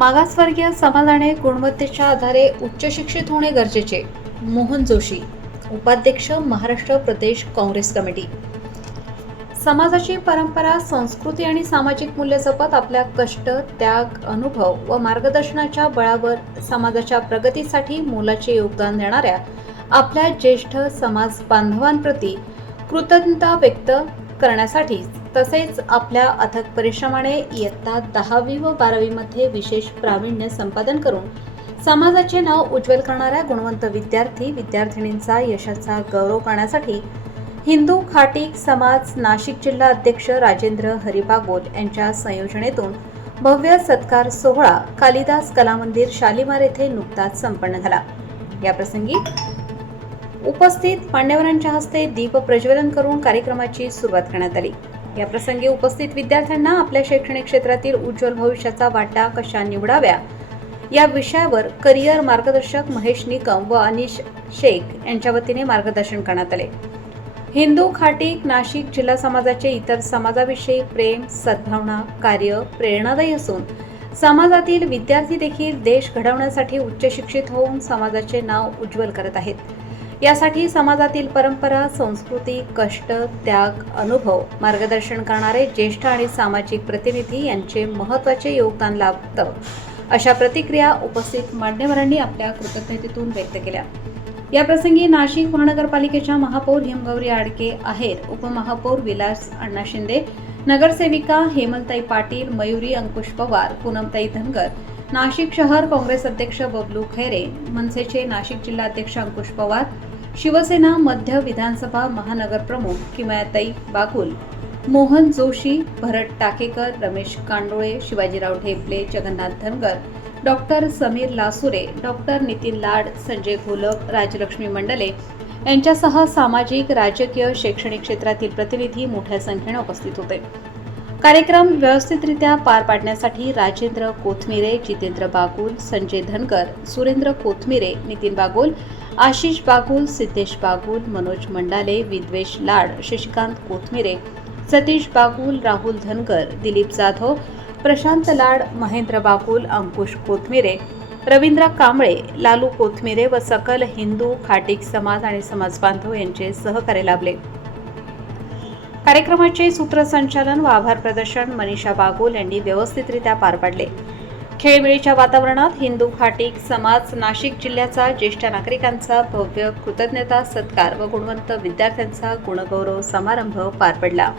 मागासवर्गीय समाजाने गुणवत्तेच्या आधारे उच्च शिक्षित होणे गरजेचे. मोहन जोशी, उपाध्यक्ष, महाराष्ट्र प्रदेश काँग्रेस कमिटी. समाजाची परंपरा, संस्कृती आणि सामाजिक मूल्य जपत आपल्या कष्ट, त्याग, अनुभव व मार्गदर्शनाच्या बळावर समाजाच्या प्रगतीसाठी मोलाचे योगदान देणाऱ्या आपल्या ज्येष्ठ समाज बांधवांप्रती कृतज्ञता व्यक्त करण्यासाठी तसेच आपल्या अथक परिश्रमाने इयत्ता 10वी व 12वी मध्ये विशेष प्रावीण्य संपादन करून समाजाचे नाव उज्ज्वल करणाऱ्या गुणवंत विद्यार्थिनींचा यशाचा गौरव करण्यासाठी हिंदू खाटीक समाज नाशिक जिल्हा अध्यक्ष राजेंद्र हरी बागोल यांच्या संयोजनेतून भव्य सत्कार सोहळा कालिदास कला मंदिर शालीमार येथे नुकताच संपन्न झाला. याप्रसंगी उपस्थित मान्यवरांच्या हस्ते दीप प्रज्वलन करून कार्यक्रमाची सुरुवात करण्यात आली. याप्रसंगी उपस्थित विद्यार्थ्यांना आपल्या शैक्षणिक क्षेत्रातील उज्ज्वल भविष्याचा वाटा कशा निवडाव्या या विषयावर करिअर मार्गदर्शक महेश निकम व अनिश शेख यांच्या वतीने मार्गदर्शन करण्यात आले. हिंदू खाटीक नाशिक जिल्हा समाजाचे इतर समाजाविषयी प्रेम, सद्भावना, कार्य प्रेरणादायी असून समाजातील विद्यार्थी देखील देश घडवण्यासाठी उच्च शिक्षित होऊन समाजाचे नाव उज्ज्वल करत आहेत. यासाठी समाजातील परंपरा, संस्कृती, कष्ट, त्याग, अनुभव मार्गदर्शन करणारे ज्येष्ठ आणि सामाजिक प्रतिनिधी यांचे महत्त्वाचे योगदान लाभतं, अशा प्रतिक्रिया उपस्थित मान्यवरांनी आपल्या कृतज्ञतेतून व्यक्त केल्या. या प्रसंगी नाशिक महानगरपालिकेच्या महापौर हिमगौरी आडके आहेर, उपमहापौर विलास अण्णा शिंदे, नगरसेविका हेमलताई पाटील, मयुरी अंकुश पवार, पूनमताई धनगर, नाशिक शहर काँग्रेस अध्यक्ष बबलू खैरे, मनसेचे नाशिक जिल्हा अध्यक्ष अंकुश पवार, शिवसेना मध्य विधानसभा महानगर प्रमुख किमयाताई बागुल, मोहन जोशी, भरत टाकेकर, रमेश कांडोळे, शिवाजीराव ढेपले, जगन्नाथ धनगर, डॉक्टर समीर लासुरे, डॉक्टर नितीन लाड, संजय घोलप, राजलक्ष्मी मंडले यांच्यासह सामाजिक, राजकीय, शैक्षणिक क्षेत्रातील प्रतिनिधी मोठ्या संख्येने उपस्थित होते. कार्यक्रम व्यवस्थितरित्या पार पाडण्यासाठी राजेंद्र कोथमिरे, जितेंद्र बागुल, संजय धनगर, सुरेंद्र कोथमिरे, नितीन बागुल, आशिष बागुल, सिद्धेश बागुल, मनोज मंडाले, विद्वेश लाड, शशिकांत कोथमिरे, सतीश बागुल, राहुल धनगर, दिलीप जाधव, प्रशांत लाड, महेंद्र बागुल, अंकुश कोथमिरे, रवींद्र कांबळे, लालू कोथमिरे व सकल हिंदू खाटीक समाज आणि समाज बांधव यांचे सहकार्य लाभले. कार्यक्रमाचे सूत्रसंचालन व आभार प्रदर्शन मनीषा बागुल यांनी व्यवस्थितरित्या पार पाडले. खेळमेळीच्या वातावरणात हिंदू खाटीक समाज नाशिक जिल्ह्याचा ज्येष्ठ नागरिकांचा भव्य कृतज्ञता सत्कार व गुणवंत विद्यार्थ्यांचा गुणगौरव समारंभ पार पडला.